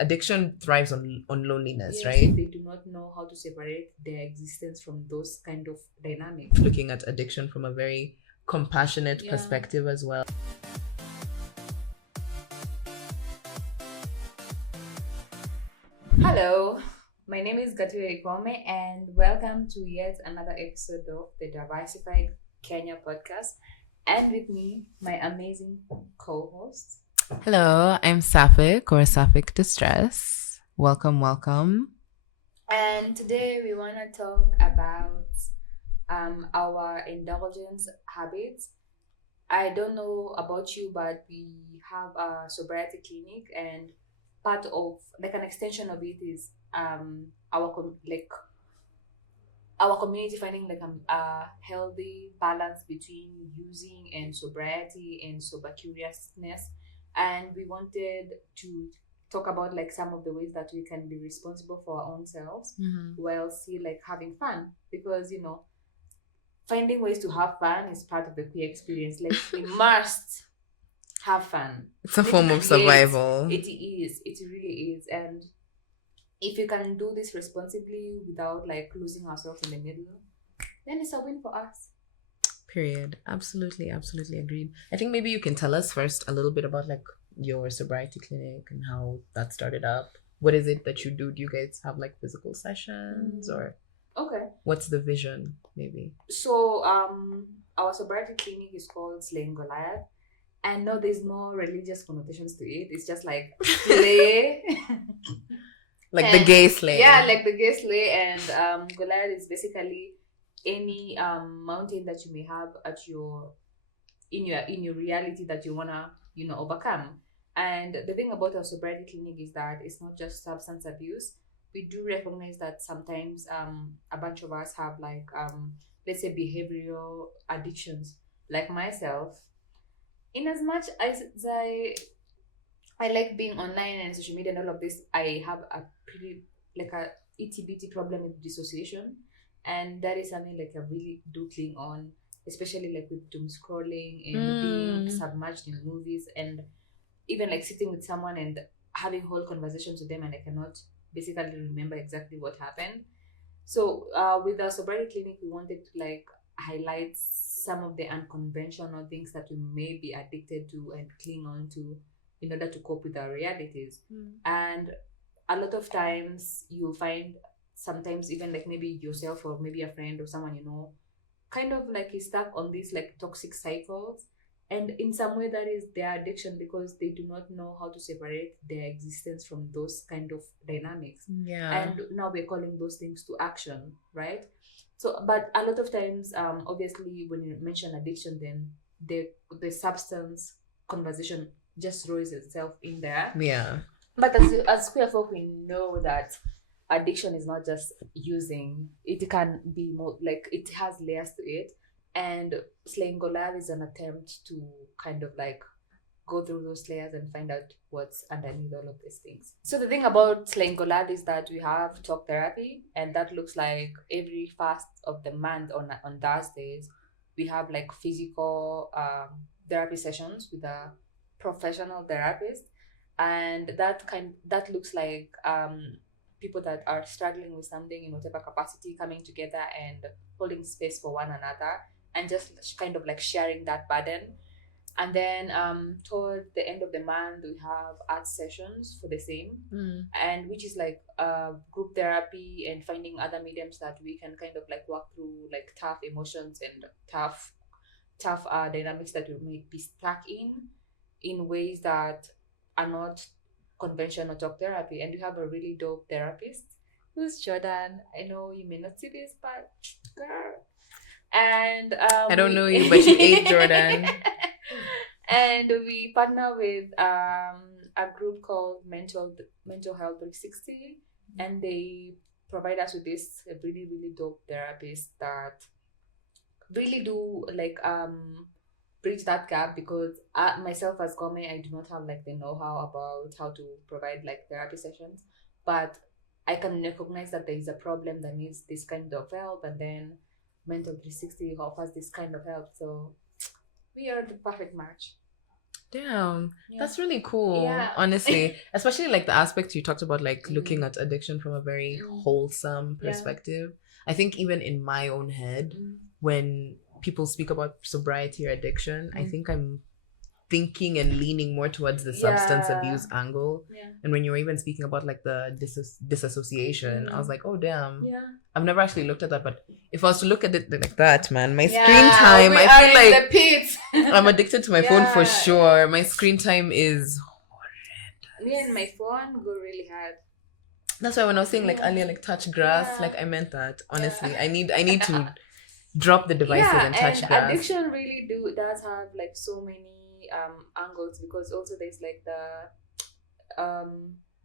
Addiction thrives on loneliness, Yes, right? they do not know how to separate their existence from those kind of dynamics. Looking at addiction from a very compassionate Yeah. perspective as well. Hello, my name is Gatue Ikome, and welcome to yet another episode of the Diversified Kenya podcast. And with me, my amazing co-host. Hello, I'm Sapphic or Sapphic Distress. Welcome. And today we want to talk about our indulgence habits. I don't know about you, but we have a sobriety clinic, and part of like an extension of it is our community finding like a healthy balance between using and sobriety and sober curiousness. And we wanted to talk about like some of the ways that we can be responsible for our own selves while still like having fun, because finding ways to have fun is part of the queer experience. Like we must have fun. It's a We need to form of create. survival. It is. It really is. And if you can do this responsibly without like losing ourselves in the middle, then it's a win for us. Period. Absolutely agreed. I think maybe you can tell us first a little bit about like your sobriety clinic and how that started up. What is it that you do? Do you guys have like physical sessions or Okay. what's the vision maybe? So our sobriety clinic is called Slaying Goliath. And no, there's no religious connotations to it. It's just like slay. Like the gay slay. Yeah, like the gay slay. And Goliath is basically any mountain that you may have at your in your reality that you wanna overcome. And the thing about our sobriety clinic is that it's not just substance abuse. We do recognize that sometimes a bunch of us have like let's say behavioral addictions. Like myself, in as much as I like being online and social media and all of this, I have a pretty like a itty bitty problem with dissociation, and that is something like I really do cling on, especially like with doom scrolling and being submerged in movies, and even like sitting with someone and having whole conversations with them, and I cannot basically remember exactly what happened. So with our sobriety clinic, we wanted to like highlight some of the unconventional things that we may be addicted to and cling on to in order to cope with our realities. And a lot of times you'll find sometimes even like maybe yourself or maybe a friend or someone kind of like is stuck on these like toxic cycles, and in some way that is their addiction because they do not know how to separate their existence from those kind of dynamics. Yeah. And now we're calling those things to action, right? So but a lot of times obviously when you mention addiction, then the substance conversation just rose itself in there. Yeah. But as queer folk, we know that addiction is not just using. It can be more like it has layers to it. And Slaying Goliath is an attempt to kind of like go through those layers and find out what's underneath all of these things. So the thing about Slaying Goliath is that we have talk therapy, and that looks like every first of the month on Thursdays, we have like physical therapy sessions with a professional therapist, and that looks like people that are struggling with something in whatever capacity coming together and holding space for one another and just kind of like sharing that burden. And then toward the end of the month, we have art sessions for the same, and which is like group therapy and finding other mediums that we can kind of like work through like tough emotions and tough dynamics that we may be stuck in ways that are not conventional talk therapy. And we have a really dope therapist who's Jordan. I know you may not see this, but girl. And I don't know you, but you ate Jordan. And we partner with a group called Mental Health 360, and they provide us with this really really dope therapist that really do like bridge that gap, because myself as Gome, I do not have like the know-how about how to provide like therapy sessions, but I can recognize that there is a problem that needs this kind of help, and then Mental 360 offers this kind of help. So we are the perfect match. Damn, Yeah. that's really cool. Yeah. Honestly, especially like the aspect you talked about, like looking Mm. at addiction from a very Mm. wholesome Yeah. perspective. I think even in my own head, when people speak about sobriety or addiction, I think I'm thinking and leaning more towards the substance abuse angle. Yeah. And when you were even speaking about like the disassociation, I was like, oh damn, Yeah. I've never actually looked at that. But if I was to look at it like that, man, my Yeah, screen time, we I are feel in like the pit. I'm addicted to my phone for Yeah. sure. My screen time is Me and my phone go really hard. that's why when I was saying like Yeah. earlier, like touch grass, Yeah. like I meant that. Honestly, Yeah. I need to drop the devices Yeah, and touch and grass. addiction really does have like so many angles, because also there's like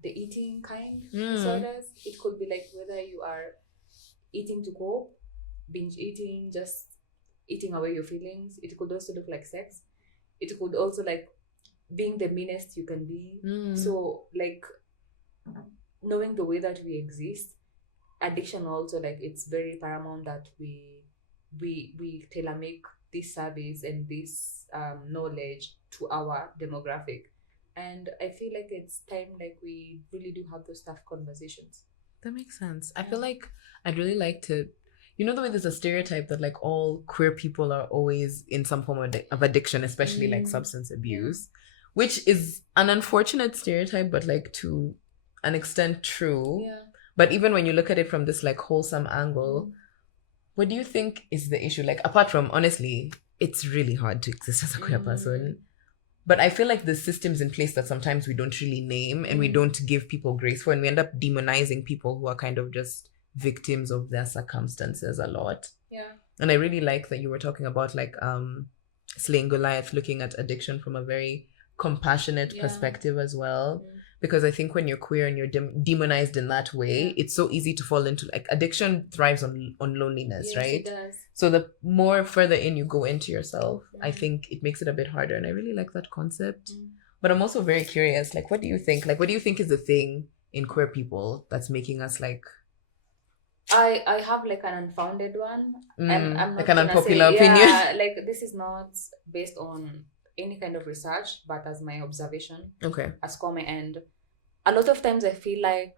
the eating kind disorders. It could be like whether you are eating to cope, binge eating, just eating away your feelings. It could also look like sex. It could also like being the meanest you can be. So like knowing the way that we exist, addiction also, like it's very paramount that we tailor make this service and this knowledge to our demographic. And I feel like it's time like we really do have those tough conversations. That makes sense. I feel like I'd really like to, you know, the way there's a stereotype that like all queer people are always in some form of addiction, especially like substance abuse, which is an unfortunate stereotype, but like to an extent true. Yeah. But even when you look at it from this like wholesome angle, what do you think is the issue? Like, apart from, honestly, it's really hard to exist as a queer person. But I feel like the systems in place that sometimes we don't really name and we don't give people grace for, and we end up demonizing people who are kind of just victims of their circumstances a lot. Yeah. And I really like that you were talking about like slaying Goliath, looking at addiction from a very compassionate perspective as well. Because I think when you're queer and you're demonized in that way, it's so easy to fall into like addiction thrives on loneliness, Yes, right? it does. So the more further in you go into yourself, I think it makes it a bit harder. And I really like that concept. But I'm also very curious, like, what do you think? Like, what do you think is the thing in queer people that's making us like... I have like an unfounded one. I'm not like an gonna unpopular say, opinion. Yeah, like this is not based on any kind of research, but as my observation. Okay. As comment. And a lot of times I feel like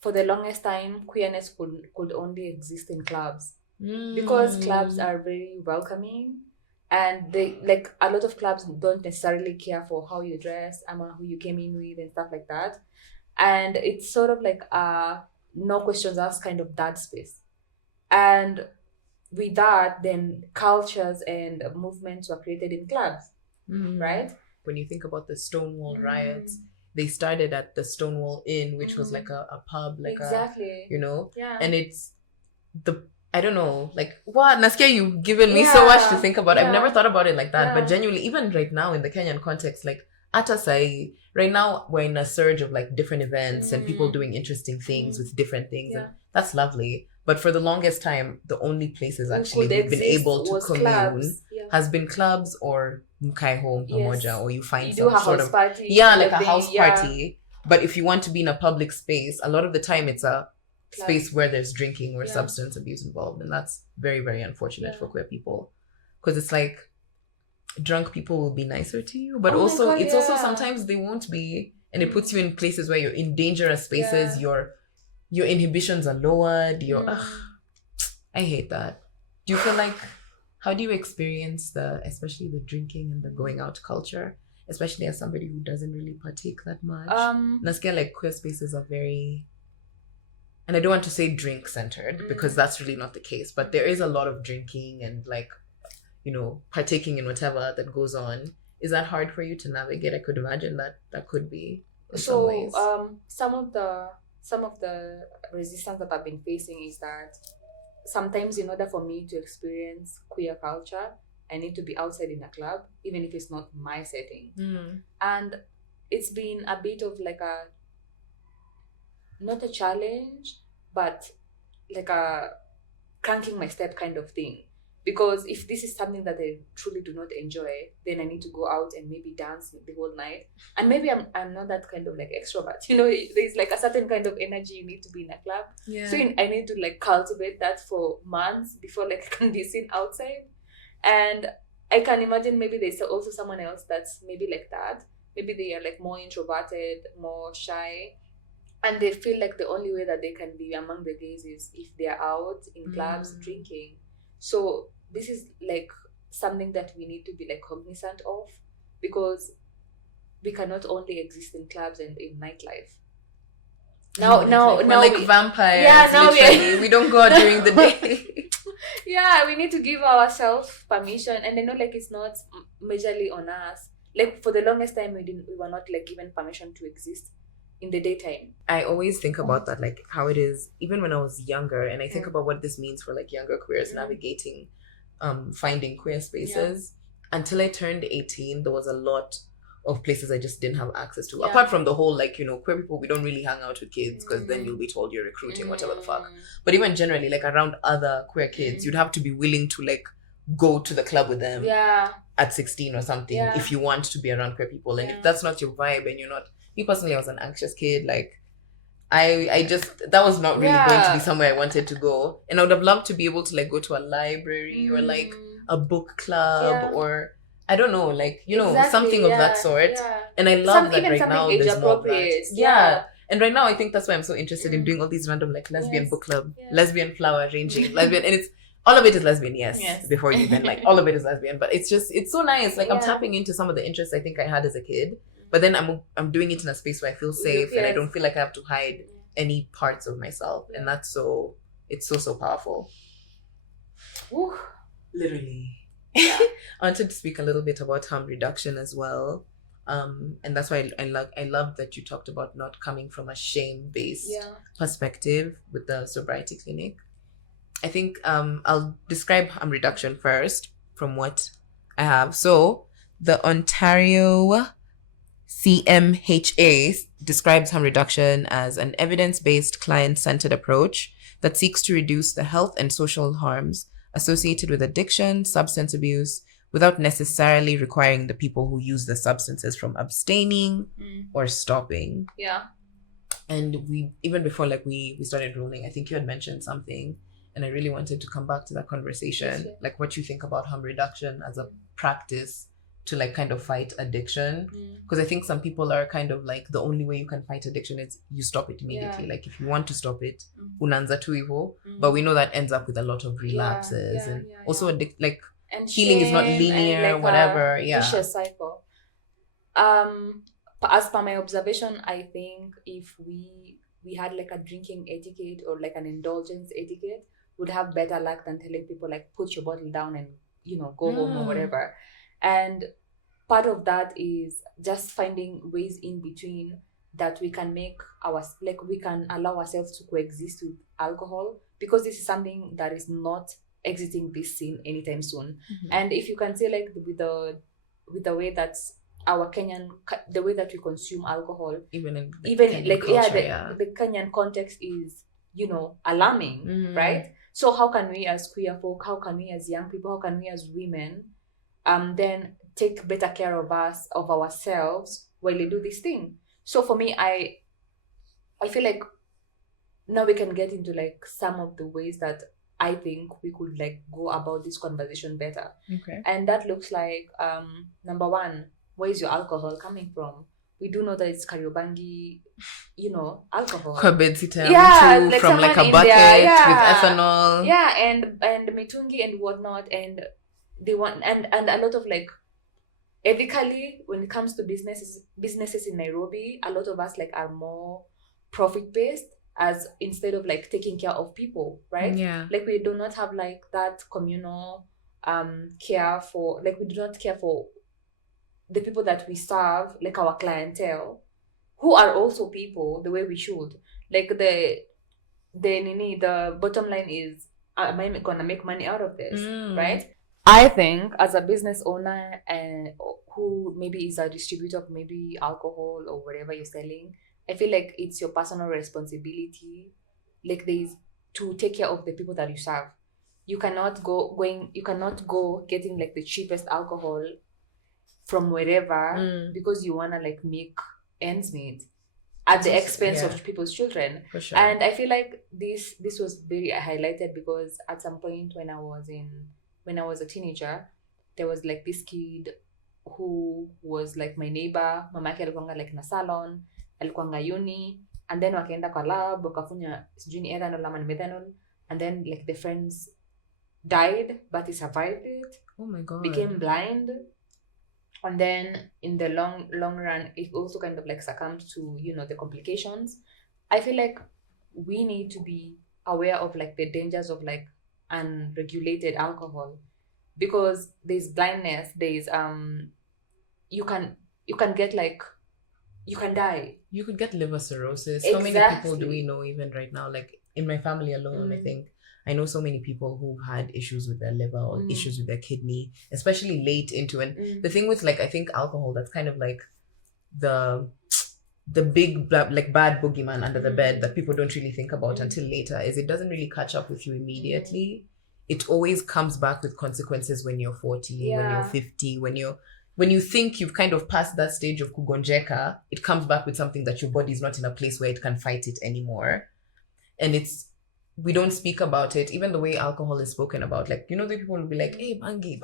for the longest time, queerness could only exist in clubs. Because clubs are very welcoming, and they like a lot of clubs don't necessarily care for how you dress, who you came in with and stuff like that. And it's sort of like no questions asked kind of that space. And with that, then cultures and movements were created in clubs, right? When you think about the Stonewall riots, they started at the Stonewall Inn, which was like a pub, like exactly. you know? Yeah. And it's I don't know, like, what? Naskia, you've given me so much to think about. I've never thought about it like that. But genuinely, even right now in the Kenyan context, like, Atasai, right now we're in a surge of like different events and people doing interesting things with different things. And that's lovely. But for the longest time, the only places actually we've been able to commune has been clubs or Mukai home, Pamoja, or you find some sort of party, like a house party. But if you want to be in a public space, a lot of the time it's a space where there's drinking or substance abuse involved, and that's very, very unfortunate for queer people, because it's like drunk people will be nicer to you, but also sometimes they won't be, and it puts you in places where you're in dangerous spaces. Your inhibitions are lowered. I hate that. Do you feel like, how do you experience especially the drinking and the going out culture, especially as somebody who doesn't really partake that much? Naskia, like, queer spaces are very, and I don't want to say drink centered because that's really not the case, but there is a lot of drinking and like, you know, partaking in whatever that goes on. Is that hard for you to navigate? I could imagine that could be in some ways. Some of the resistance that I've been facing is that sometimes in order for me to experience queer culture, I need to be outside in a club, even if it's not my setting. And it's been a bit of like not a challenge, but like a cranking my step kind of thing. Because if this is something that I truly do not enjoy, then I need to go out and maybe dance the whole night. And maybe I'm not that kind of like extrovert. You know, there's like a certain kind of energy you need to be in a club. Yeah. So I need to like cultivate that for months before like I can be seen outside. And I can imagine maybe there's also someone else that's maybe like that. Maybe they are like more introverted, more shy, and they feel like the only way that they can be among the gays is if they're out in clubs drinking. So this is like something that we need to be like cognizant of, because we cannot only exist in clubs and in nightlife. Now, we're like vampires. Yeah, now literally. We don't go out during the day. Yeah, we need to give ourselves permission, and I know like it's not majorly on us. Like for the longest time, we were not like given permission to exist in the daytime. I always think about that, like how it is even when I was younger, and I think about what this means for like younger queers navigating finding queer spaces. Until I turned 18, there was a lot of places I just didn't have access to. Apart from the whole, like, you know, queer people, we don't really hang out with kids because then you'll be told you're recruiting, whatever the fuck. But even generally, like around other queer kids, you'd have to be willing to like go to the club with them at 16 or something if you want to be around queer people. And if that's not your vibe and you're not, me personally, I was an anxious kid, like I just, that was not really going to be somewhere I wanted to go. And I would have loved to be able to like go to a library or like a book club or I don't know, like, you know, something of that sort. And I love that right now there's more of that. And right now I think that's why I'm so interested in doing all these random like lesbian book club, lesbian flower arranging, lesbian, and it's all of it is lesbian, yes. Before you even like all of it is lesbian. But it's just, it's so nice. Like I'm tapping into some of the interests I think I had as a kid. But then I'm doing it in a space where I feel safe and I don't feel like I have to hide any parts of myself. And that's so, it's so powerful. Ooh. Literally. I wanted to speak a little bit about harm reduction as well. And that's why I love that you talked about not coming from a shame-based perspective with the sobriety clinic. I think I'll describe harm reduction first from what I have. So the Ontario CMHA describes harm reduction as an evidence-based, client-centered approach that seeks to reduce the health and social harms associated with addiction, substance abuse, without necessarily requiring the people who use the substances from abstaining or stopping. And we, even before like we started rolling, I think you had mentioned something, and I really wanted to come back to that conversation, like what you think about harm reduction as a practice to like kind of fight addiction, because I think some people are kind of like the only way you can fight addiction is you stop it immediately. Like if you want to stop it, unanza tu hivo, but we know that ends up with a lot of relapses and also like and healing is not linear, like whatever. Vicious cycle. As per my observation, I think if we had like a drinking etiquette or like an indulgence etiquette, would have better luck than telling people like put your bottle down and, you know, go home or whatever. And part of that is just finding ways in between that we can make we can allow ourselves to coexist with alcohol, because this is something that is not exiting this scene anytime soon. And if you can say like with the way that our Kenyan, the way that we consume alcohol, even like culture, the Kenyan context is, you know, alarming, right? So how can we as queer folk, how can we as young people, how can we as women then take better care of ourselves while they do this thing? So for me, I feel like now we can get into like some of the ways that I think we could like go about this conversation better. And that looks like number one, where is your alcohol coming from? We do know that it's Kariobangi, you know, alcohol. Like from like a bucket with ethanol. And mitungi and whatnot, and they want and a lot of like ethically, when it comes to businesses in Nairobi, a lot of us like are more profit based, as instead of like taking care of people, right? Like we do not have like that communal care for, like we do not care for the people that we serve, like our clientele, who are also people the way we should. Like the bottom line is, am I gonna make money out of this, right? I think as a business owner and who maybe is a distributor of maybe alcohol or whatever you're selling, I feel like it's your personal responsibility, like to take care of the people that you serve. You cannot go getting like the cheapest alcohol from wherever because you wanna like make ends meet at the expense of people's children. For sure. And I feel like this was very highlighted because at some point when I was a teenager, there was like this kid who was like my neighbor. Mama yake alikuanga like na salon, alikuanga uni, and then wakaenda kwa lab wakafunya sijui ni ethanol ama ni methanol, and then like the friends died but he survived it. Oh my god. Became blind, and then in the long run it also kind of like succumbed to, you know, the complications. I feel like we need to be aware of like the dangers of like unregulated alcohol, because there's blindness, there's you can get like, you can die. You could get liver cirrhosis. How many people do we know even right now? Like in my family alone, I think I know so many people who've had issues with their liver or issues with their kidney, especially late into it. The thing with like, I think alcohol, that's kind of like the big like bad boogeyman under the bed that people don't really think about until later, is it doesn't really catch up with you immediately. It always comes back with consequences when you're 40, when you're 50, when you think you've kind of passed that stage of kugonjeka, it comes back with something that your body is not in a place where it can fight it anymore. And we don't speak about it. Even the way alcohol is spoken about, like, you know, the people will be like, hey, bangi.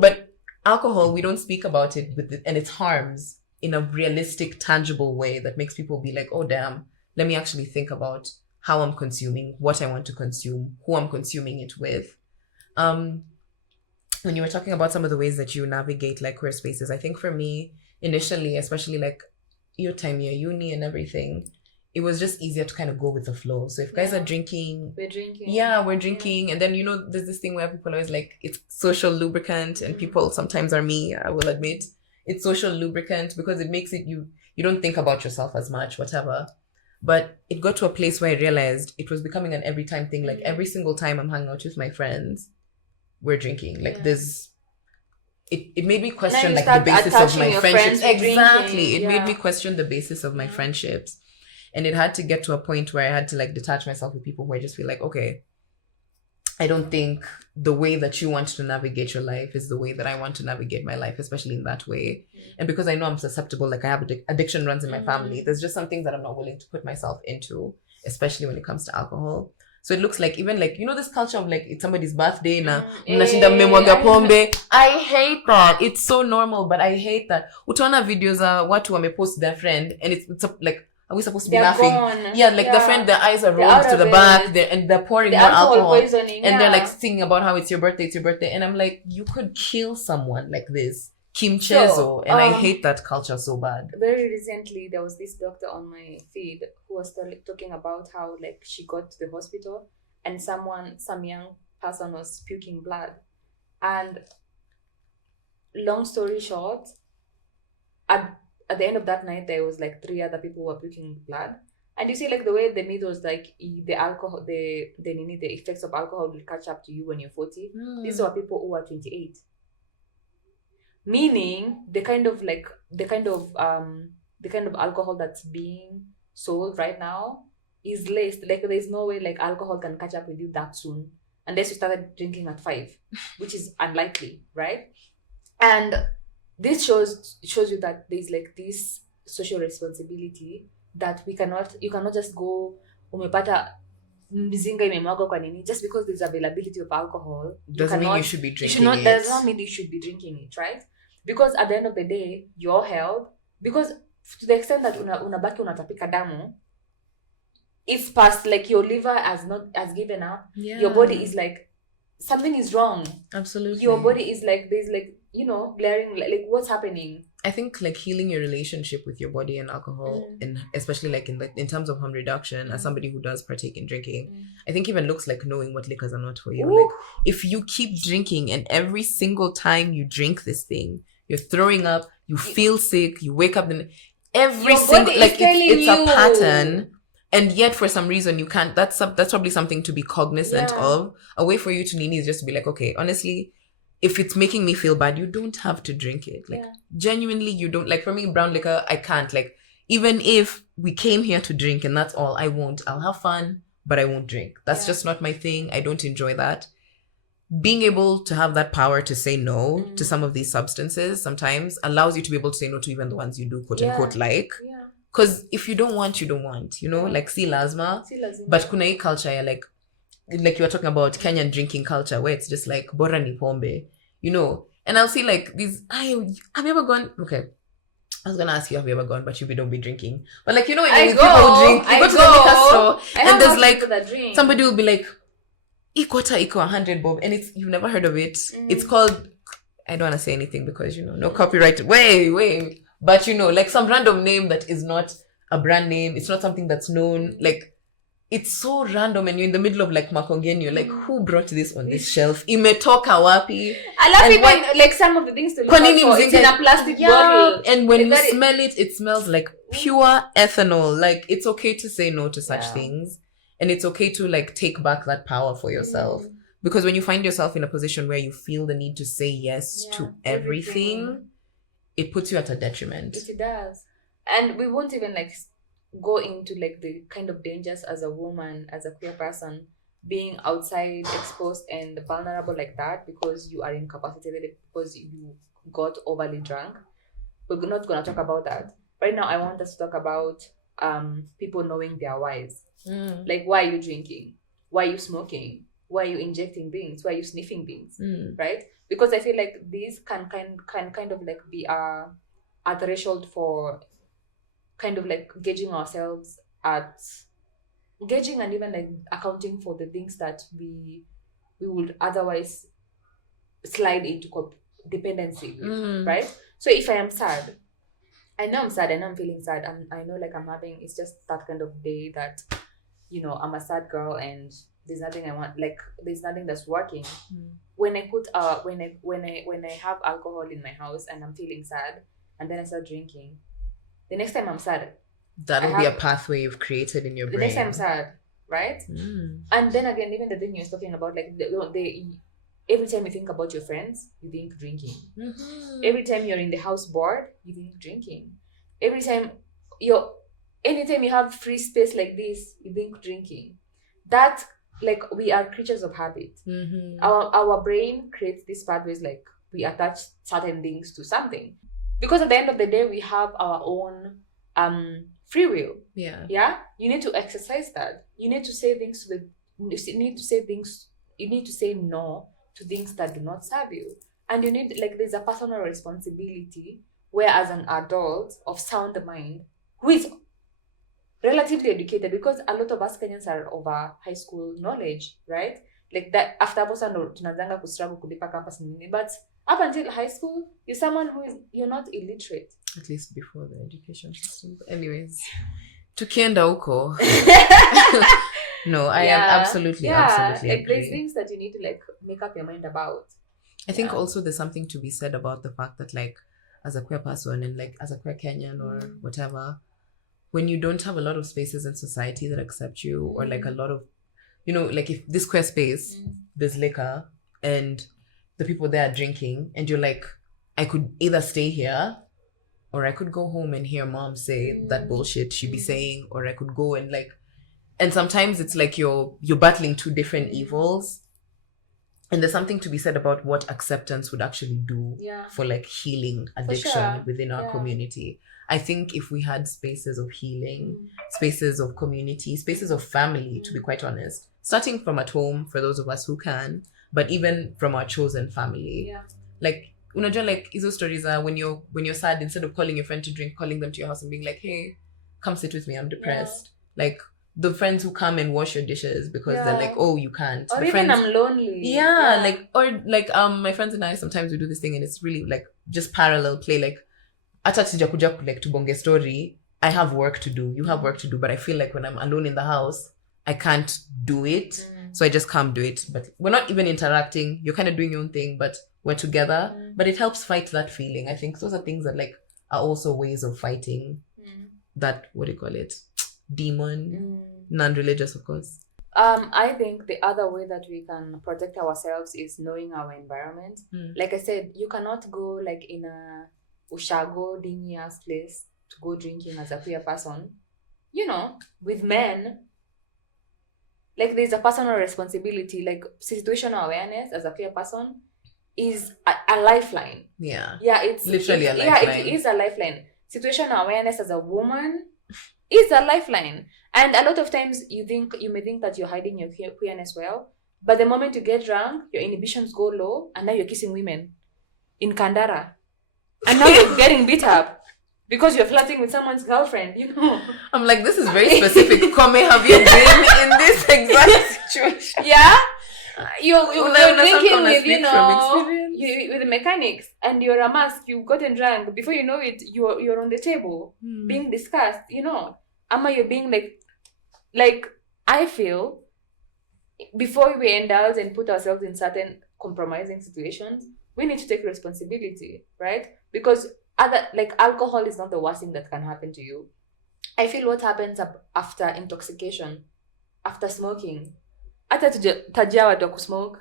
But alcohol, we don't speak about it and its harms in a realistic, tangible way that makes people be like, oh, damn, let me actually think about how I'm consuming, what I want to consume, who I'm consuming it with. When you were talking about some of the ways that you navigate like queer spaces, I think for me, initially, especially like your time, your uni and everything, it was just easier to kind of go with the flow. So if guys are drinking, we're drinking. Yeah, we're drinking. And then, you know, there's this thing where people always like, it's social lubricant, and people sometimes are me, I will admit. It's social lubricant because it makes it, you don't think about yourself as much, whatever. But it got to a place where I realized it was becoming an every time thing. Like every single time I'm hanging out with my friends, we're drinking. Like it made me question like the basis of my friendships. Exactly. It made me question the basis of my friendships. And it had to get to a point where I had to like detach myself with people who I just feel like, okay, I don't think the way that you want to navigate your life is the way that I want to navigate my life, especially in that way. And because I know I'm susceptible, like I have addiction runs in my family, there's just some things that I'm not willing to put myself into, especially when it comes to alcohol. So it looks like, even like, you know, this culture of like, it's somebody's birthday na mnashinda mmemwaga pombe. I hate that. It's so normal, but I hate that. Utaona videos watu wamepost their friend and it's like, are we supposed to be laughing? Gone. Yeah, like the friend, their eyes are rolled to the back, and they're pouring more alcohol. And they're like singing about how it's your birthday. And I'm like, you could kill someone like this. Kim Chezo. And I hate that culture so bad. Very recently, there was this doctor on my feed who was talking about how like she got to the hospital and some young person was puking blood. And long story short, at the end of that night, there was like 3 other people who were puking blood. And you see, like the way the myth was like the alcohol, the effects of alcohol will catch up to you when you're 40. These were people who are 28. Meaning the kind of alcohol that's being sold right now is less. Like there's no way like alcohol can catch up with you that soon unless you started drinking at 5, which is unlikely, right? And this shows you that there's like this social responsibility that you cannot just go umepata mzinga imemwaga kwa nini just because there's availability of alcohol doesn't mean you should be drinking it. Does not mean you should be drinking it, right? Because at the end of the day, your health, because to the extent that unabaki unatapika damu, it's past like your liver has given up. Your body is like something is wrong. Absolutely. Your body is like there's like, you know, glaring like what's happening. I think like healing your relationship with your body and alcohol, and especially like in terms of harm reduction, as somebody who does partake in drinking, I think even looks like knowing what liquors are not for you. Like if you keep drinking and every single time you drink this thing, you're throwing up, you feel sick, you wake up, every single like it's a pattern. And yet, for some reason, you can't. That's probably something to be cognizant of. A way for you to Nini is just to be like, okay, honestly, if it's making me feel bad, you don't have to drink it. Like genuinely, you don't. Like for me, brown liquor, I can't. Like even if we came here to drink and that's all, I won't. I'll have fun, but I won't drink. That's just not my thing. I don't enjoy that. Being able to have that power to say no to some of these substances sometimes allows you to be able to say no to even the ones you do quote unquote like. Because if you don't want, you don't want, you know, like si lazima. But kuna hii culture ya like, like you were talking about Kenyan drinking culture, where it's just like bora ni pombe, and I'll see like these. Have you ever gone? Okay, I was gonna ask you, have you ever gone, but you don't be drinking. But like, when people drink, you go to the liquor store, and there's like somebody will be like, "Equata equal 100 bob," and you've never heard of it. It's called, I don't want to say anything because no copyright. Wait, but like some random name that is not a brand name. It's not something that's known. Like, it's so random, and you're in the middle of like Makongenyo. Like, who brought this on this shelf? Imetoka wapi? I love even like some of the things to look out for. It's in a plastic bottle, and when you smell it, it smells like pure ethanol. Like, it's okay to say no to such things, and it's okay to like take back that power for yourself. Because when you find yourself in a position where you feel the need to say yes to everything, it puts you at a detriment. It does, and we won't even like go into like the kind of dangers as a woman, as a queer person, being outside, exposed and vulnerable like that because you are incapacitated, because you got overly drunk. We're not going to talk about that right now. I want us to talk about people knowing their whys. Like, why are you drinking? Why are you smoking? Why are you injecting things? Why are you sniffing things? Right? Because I feel like these can kind of like be a threshold for kind of like gauging ourselves and even like accounting for the things that we would otherwise slide into dependency with, right? So if I am sad, I know I'm sad, I know I'm feeling sad, I know like I'm having, it's just that kind of day that I'm a sad girl and there's nothing I want, like there's nothing that's working. When I put when I have alcohol in my house and I'm feeling sad and then I start drinking, the next time I'm sad, that'll be a pathway you've created in your brain. The next time I'm sad, right? And then again, even the thing you're talking about, like every time you think about your friends, you think drinking. Every time you're in the house bored, you think drinking. Anytime you have free space like this, you think drinking. That, like, we are creatures of habit. Our brain creates these pathways, like we attach certain things to something. Because at the end of the day, we have our own free will. Yeah. You need to exercise that. You need to say things you need to say no to things that do not serve you. And there's a personal responsibility where, as an adult of sound mind, who is relatively educated, because a lot of us Kenyans are over high school knowledge, right? Like that after tunazanga kustruggle kulipa campus nini, but up until high school, you're not illiterate. At least before the education system. But anyways, tukienda huko. No, I am absolutely like agree. There's things that you need to like make up your mind about. I think also there's something to be said about the fact that, like, as a queer person and like as a queer Kenyan or whatever, when you don't have a lot of spaces in society that accept you, or like a lot of, like if this queer space, there's liquor and the people there are drinking, and you're like, I could either stay here or I could go home and hear mom say that bullshit she'd be saying, or I could go and like, and sometimes it's like you're battling two different evils. And there's something to be said about what acceptance would actually do for like healing addiction within our community. I think if we had spaces of healing, spaces of community, spaces of family, to be quite honest, starting from at home for those of us who can, but even from our chosen family. Like, unajua, like hizo stories are when you're sad, instead of calling your friend to drink, calling them to your house and being like, hey, come sit with me, I'm depressed. Like the friends who come and wash your dishes because they're like, oh, you can't. Or the even friends, I'm lonely. Like my friends and I, sometimes we do this thing and it's really like just parallel play. Like, ata sijakuja like tubonge story, I have work to do, you have work to do, but I feel like when I'm alone in the house, I can't do it. So I just can't do it. But we're not even interacting. You're kind of doing your own thing, but we're together. But it helps fight that feeling. I think those are things that like are also ways of fighting that, what do you call it? Demon. Non-religious, of course. I think the other way that we can protect ourselves is knowing our environment. Like I said, you cannot go like in a ushago dingy ass place to go drinking as a queer person. With men, like there's a personal responsibility, like situational awareness as a queer person is a lifeline. It's literally a lifeline. It is a lifeline. Situational awareness as a woman is a lifeline. And a lot of times you may think that you're hiding your queerness well, but the moment you get drunk, your inhibitions go low, and now you're kissing women in Kandara, and now you're getting beat up because you're flirting with someone's girlfriend. I'm like, this is very specific. Kome, have you been in this exact situation? Yeah. You're drinking with, with the mechanics, and you're a mask, you've gotten drunk. Before you know it, you're on the table being discussed, Ama, you're being like, I feel before we indulge and put ourselves in certain compromising situations, we need to take responsibility, right? Because alcohol is not the worst thing that can happen to you. I feel what happens after intoxication, after smoking, hata tajia watu kusmoke.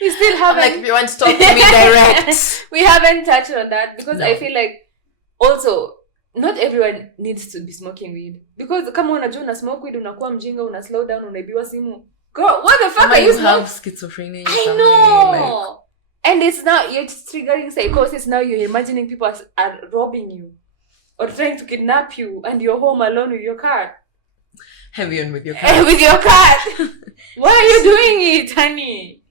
We still haven't. Like, if you want to talk to me direct. We haven't touched on that because I feel like also not everyone needs to be smoking weed. Because kama unajua una smoke weed, unakuwa mjinga, una slow down, unaibiwa simu. Girl, what the fuck are you have schizophrenia? I know. And it's now, you're triggering psychosis. Now you're imagining people are robbing you or trying to kidnap you, and you're home alone with your cat. Heavy on with your cat. With your cat. Why are you doing it, honey?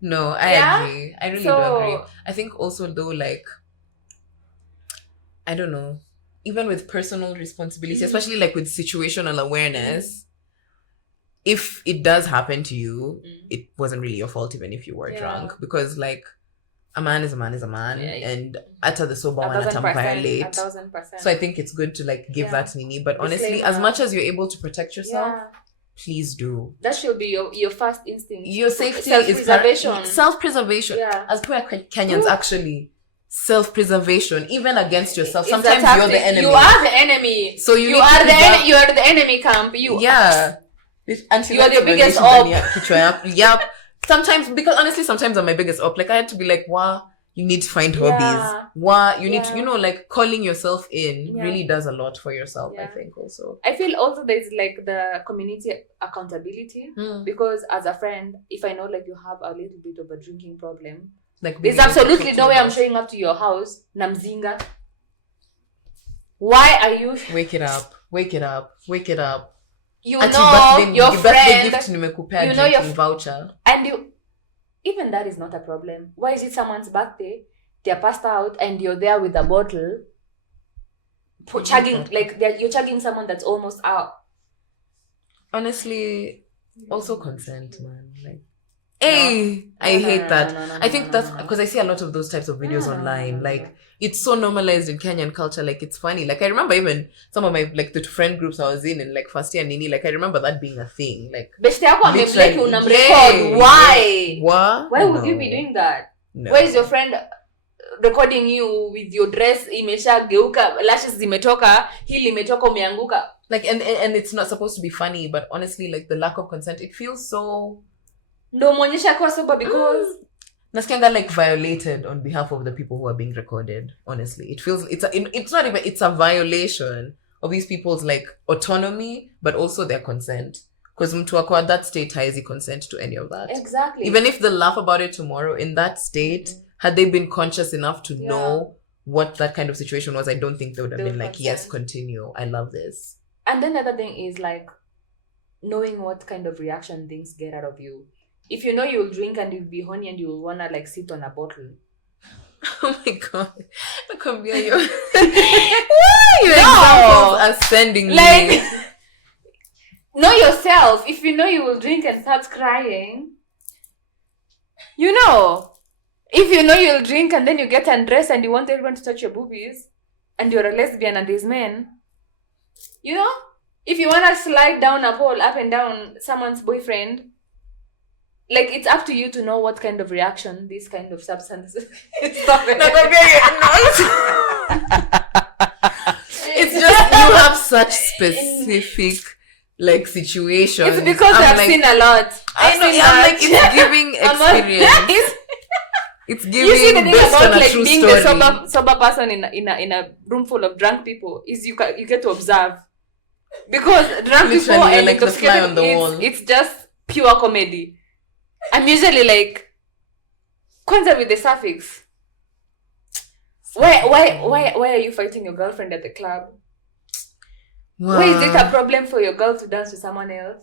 No, I agree. I really do agree. I think also though, like, I don't know, even with personal responsibility, especially like with situational awareness, if it does happen to you, it wasn't really your fault even if you were drunk. Because like, a man is a man is a man, and after the sober one at violate. 1,000%. So I think it's good to like give that nini. But honestly, as much as you're able to protect yourself, please do. That should be your first instinct. Your safety self-preservation. Self-preservation. Yeah. As poor Kenyans actually, self-preservation, even against yourself. Sometimes you're the enemy. You are the enemy. So you are the enemy camp. Until you are the biggest op. Yeah. Sometimes, because honestly, sometimes I'm my biggest op. Like, I had to be like, wow, you need to find hobbies. Wow, you need to, like, calling yourself in really does a lot for yourself, I think, also. I feel also there's, like, the community accountability. Because as a friend, if I know, like, you have a little bit of a drinking problem, like, there's absolutely no way I'm showing up to your house, Namzinga. Why are you... Wake it up. You know your friend, gift you know your voucher, and even that is not a problem. Why is it someone's birthday? They're passed out, and you're there with a bottle, chugging you're chugging someone that's almost out. Honestly, also consent, man. Like, I hate that. I think that's because I see a lot of those types of videos online. Like, it's so normalized in Kenyan culture. Like, it's funny. Like, I remember even some of my, like, the friend groups I was in like first year Nini, like, I remember that being a thing. Like, why? What? Why would you be doing that? No. Why is your friend recording you with your dress imesha geuka, lashes zimetoka, heel imetoka, umeanguka? Like, and it's not supposed to be funny, but honestly, like, the lack of consent, it feels so... No, muonyesha kwa sober because... Naskianga like violated on behalf of the people who are being recorded. Honestly, it feels it's a violation of these people's like autonomy, but also their consent. Because mtu wako at that state haizi consent to any of that. Exactly. Even if they laugh about it tomorrow, in that state, had they been conscious enough to know what that kind of situation was, I don't think they would have been like, yes, continue. I love this. And then the other thing is like knowing what kind of reaction things get out of you. If you know you'll drink and you'll be horny and you'll wanna like sit on a bottle. Oh my god. I can't be your examples are sending like, me. Know yourself. If you know you will drink and start crying, you know. If you know you'll drink and then you get undressed and you want everyone to touch your boobies and you're a lesbian and there's men, you know? If you wanna slide down a pole up and down someone's boyfriend, like, it's up to you to know what kind of reaction these kind of substances. It's it's just you have such specific like situations. It's because I've seen a lot. I know. I'm like, it's giving experience. It's giving. You see, the thing based about on a like true being story. the sober person in a room full of drunk people is you get to observe, because drunk people and like the fly on the wall. It's just pure comedy. I'm usually like, kwanza with the suffix. Why are you fighting your girlfriend at the club? Why is it a problem for your girl to dance with someone else?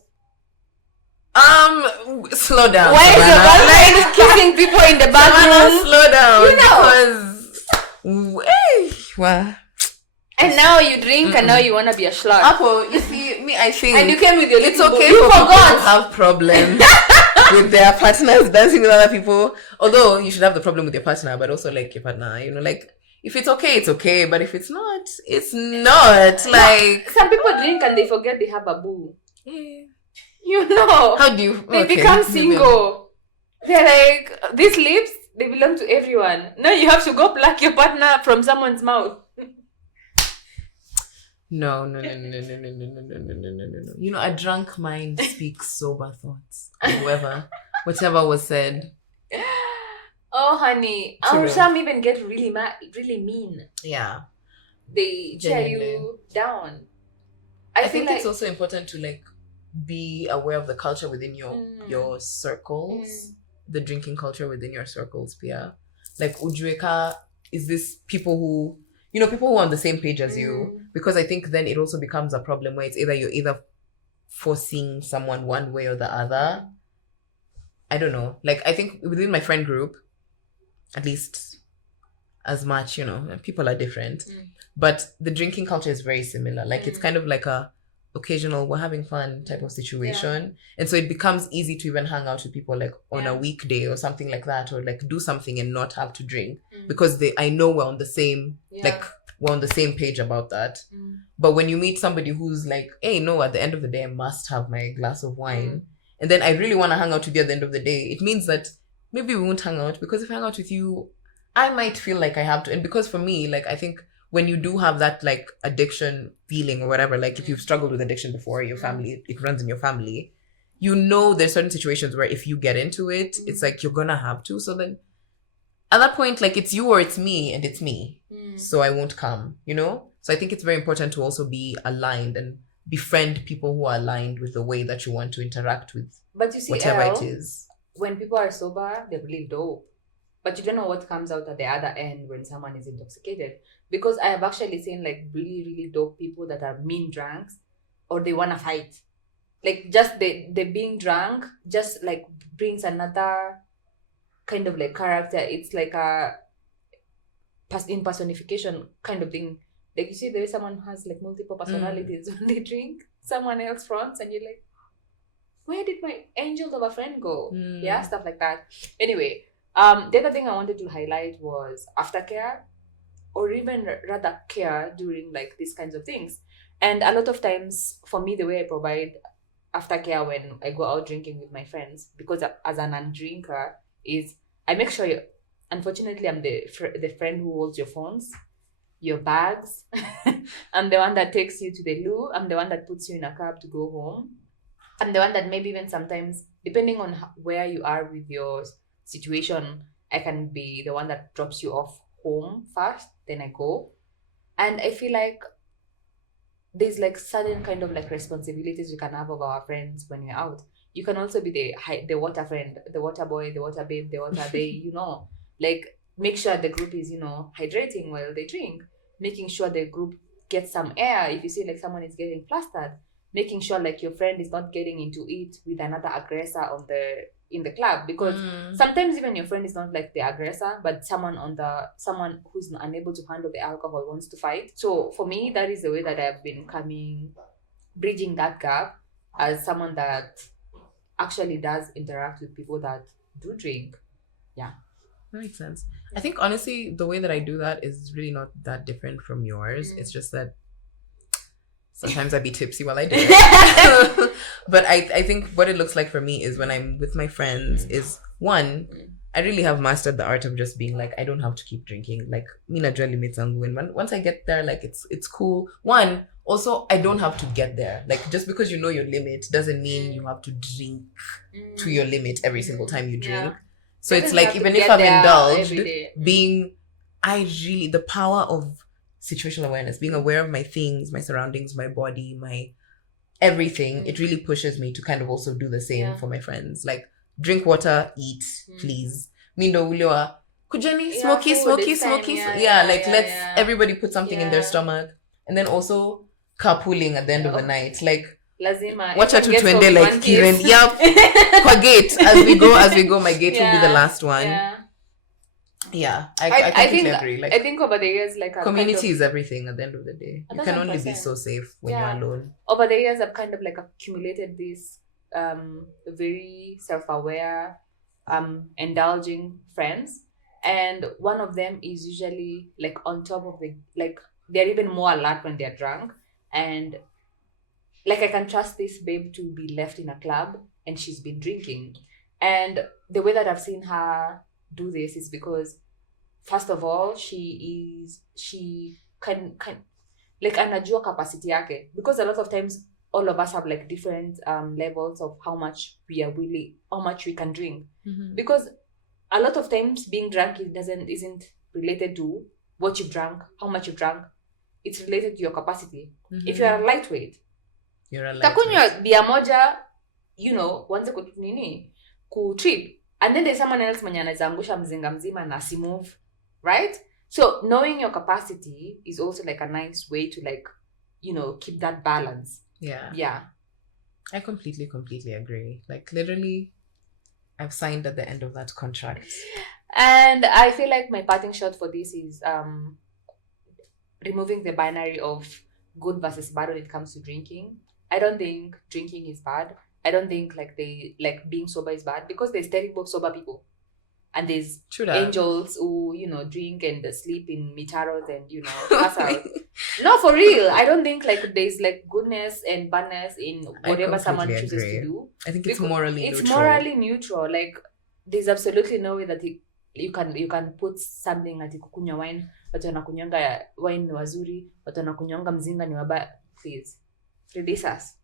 Slow down. Why is your girlfriend kissing people in the bathroom? Slow down. You know. Because well. And now you drink, and now you wanna be a slut. Apple, you see, me, I think. And you came with your it's little okay book. You for people forgot. to have problems with their partners dancing with other people. Although you should have the problem with your partner, but also like your partner, you know, like if it's okay, it's okay. But if it's not, it's not. Like some people drink and they forget they have a boo. Yeah. You know. How do you? They become single. They're like, these lips, they belong to everyone. Now you have to go pluck your partner from someone's mouth. No. You know, a drunk mind speaks sober thoughts. Whatever was said. Oh, honey. Some even get really mad, really mean. Yeah. They tear you down. I think it's also important to like be aware of the culture within your circles. The drinking culture within your circles, Pia. Like Ujueka is this people who are on the same page as you, because I think then it also becomes a problem where it's you're forcing someone one way or the other. I don't know. Like, I think within my friend group, at least as much, you know, people are different, but the drinking culture is very similar. Like, it's kind of like a occasional, we're having fun type of situation. Yeah. And so it becomes easy to even hang out with people like on a weekday or something like that, or like do something and not have to drink because I know we're on the same, we're on the same page about that. But when you meet somebody who's like, hey, no, at the end of the day, I must have my glass of wine. And then I really want to hang out with you at the end of the day. It means that maybe we won't hang out, because if I hang out with you, I might feel like I have to. And because for me, like, I think when you do have that like addiction feeling or whatever, like if you've struggled with addiction before, your family, it runs in your family, you know, there's certain situations where if you get into it, it's like you're gonna have to. So then at that point, like, it's you or it's me, and it's me. So I won't come, you know? So I think it's very important to also be aligned and befriend people who are aligned with the way that you want to interact with, but you see, whatever it is. When people are sober, they're really dope. But you don't know what comes out at the other end when someone is intoxicated. Because I have actually seen like really, really dope people that are mean drunks, or they want to fight. Like, just they being drunk just like brings another kind of like character. It's like a impersonification kind of thing. Like, you see, there is someone who has like multiple personalities when they drink. Someone else fronts, and you're like, where did my angel of a friend go? Yeah, stuff like that. Anyway, the other thing I wanted to highlight was aftercare, or even rather care during like these kinds of things. And a lot of times for me, the way I provide aftercare when I go out drinking with my friends, because as an undrinker, is I make sure unfortunately I'm the friend who holds your phones, your bags. I'm the one that takes you to the loo. I'm the one that puts you in a cab to go home. I'm the one that maybe even sometimes, depending on where you are with your situation, I can be the one that drops you off home first, then I go. And I feel like there's like certain kind of like responsibilities we can have of our friends when we're out. You can also be the water friend, the water boy, the water babe, the water they, you know, like make sure the group is, you know, hydrating while they drink, making sure the group gets some air. If you see like someone is getting flustered, making sure like your friend is not getting into it with another aggressor in the club, because sometimes even your friend is not like the aggressor, but someone who's unable to handle the alcohol wants to fight. So for me, that is the way that I've been bridging that gap as someone that actually does interact with people that do drink. Yeah, that makes sense. I think honestly, the way that I do that is really not that different from yours. It's just that sometimes I be tipsy while I do it. But I think what it looks like for me is when I'm with my friends is, one, I really have mastered the art of just being like, I don't have to keep drinking. Like, mina jolly mitangu. And once I get there, like, it's cool. One, also, I don't have to get there. Like, just because you know your limit doesn't mean you have to drink to your limit every single time you drink. Yeah. So it's like, even if I've indulged, the power of situational awareness, being aware of my things, my surroundings, my body, my everything, it really pushes me to kind of also do the same for my friends. Like, drink water, eat, please. Mindo ulewa, kujani, smoky. Let's everybody put something in their stomach. And then also carpooling at the end of the No. night. Like, Lazima. wacha tu everyone gets twende home in like one Kiren. piece. Yep. Kwa gate. As we go, my gate will be the last one. Yeah. I completely agree. I Like, think over the years, like I've community kind is everything at the end of the day. You can only be 1,000%. so safe when Yeah. you're alone. Over the years, I've kind of like accumulated this very self-aware, indulging friends, and one of them is usually like on top of the, like, they're even more alert when they're drunk, and like I can trust this babe to be left in a club and she's been drinking. And the way that I've seen her do this is because, first of all, she can like anajua capacity yake, because a lot of times all of us have like different levels of how much we can drink. Mm-hmm. Because a lot of times being drunk isn't related to what you've drunk, how much you've drunk. It's related to your capacity. Mm-hmm. If you're a lightweight, takunywa bia moja, wanze kutrip, and then there's someone else mwenye anaweza angusha mzinga mzima na si move, right? So knowing your capacity is also like a nice way to like, keep that balance. Yeah. I completely agree. Like, literally, I've signed at the end of that contract. And I feel like my parting shot for this is removing the binary of good versus bad when it comes to drinking. I don't think drinking is bad. I don't think being sober is bad, because there's terrible sober people. And there's angels who, drink and sleep in mitaros and, pass out. No, for real. I don't think like there's like goodness and badness in whatever someone chooses to do. I think it's morally neutral. It's morally neutral. Like, there's absolutely no way that you can put something at kukunywa wine, watu wanakunywanga wine ni wazuri, watu wanakunywanga mzinga ni wabaya. Please, release us.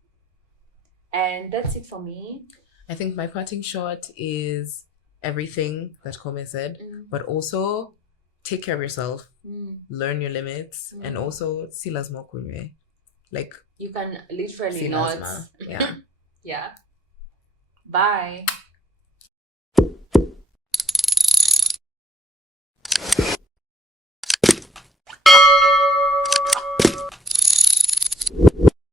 And that's it for me. I think my parting shot is everything that Kome said, but also take care of yourself, learn your limits, and also si lazima kunywe. Like, you can literally si not. lazima. Yeah. Yeah. Bye.